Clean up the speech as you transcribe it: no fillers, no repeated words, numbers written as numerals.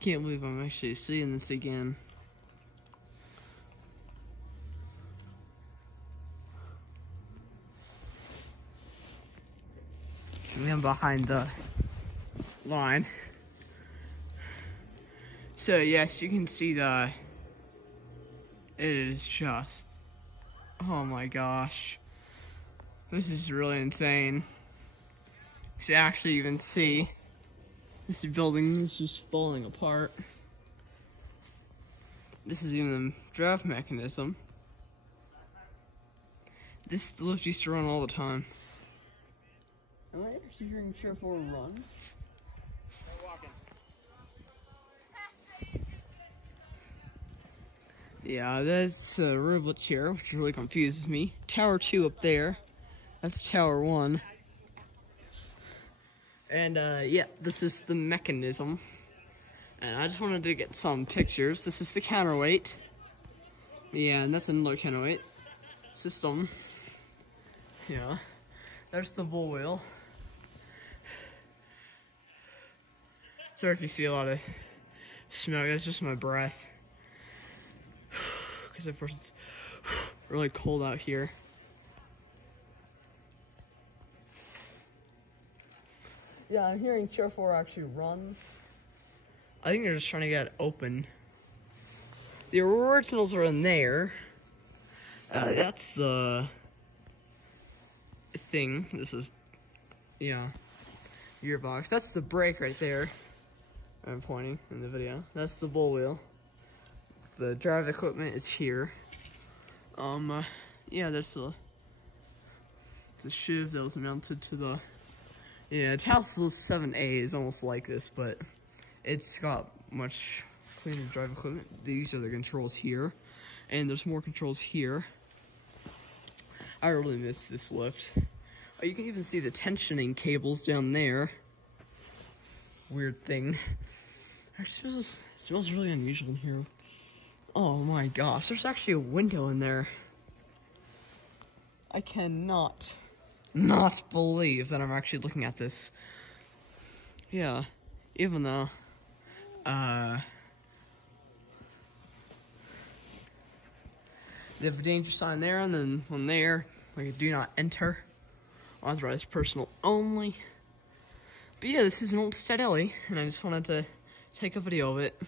Can't believe I'm actually seeing this again. I'm behind the line. So yes, you can see it is just, oh my gosh. This is really insane. You actually even see this building is just falling apart. This is even the draft mechanism. The lift used to run all the time. Am I actually hearing Chair 4 run? Yeah, that's a rivet chair, which really confuses me. Tower 2 up there. That's Tower 1. And, yeah, this is the mechanism. And I just wanted to get some pictures. This is the counterweight. Yeah, and that's another counterweight system. Yeah. There's the bull wheel. Sorry if you see a lot of smoke, that's just my breath. Because of course it's really cold out here. Yeah, I'm hearing Chair 4 actually run. I think they're just trying to get it open. The originals are in there. That's the thing. This is, yeah, gearbox. That's the brake right there. I'm pointing in the video. That's the bull wheel. The drive equipment is here. Yeah, there's the shiv that was mounted to the, yeah, Tesla 7A is almost like this, but it's got much cleaner drive equipment. These are the controls here, and there's more controls here. I really miss this lift. Oh, you can even see the tensioning cables down there. Weird thing. Actually, it smells really unusual in here. Oh my gosh, there's actually a window in there. I cannot not believe that I'm actually looking at this. Yeah, even though, they have a danger sign there, and then on there, like, do not enter. Authorized personal only. But yeah, this is an old Stadeli, and I just wanted to take a video of it.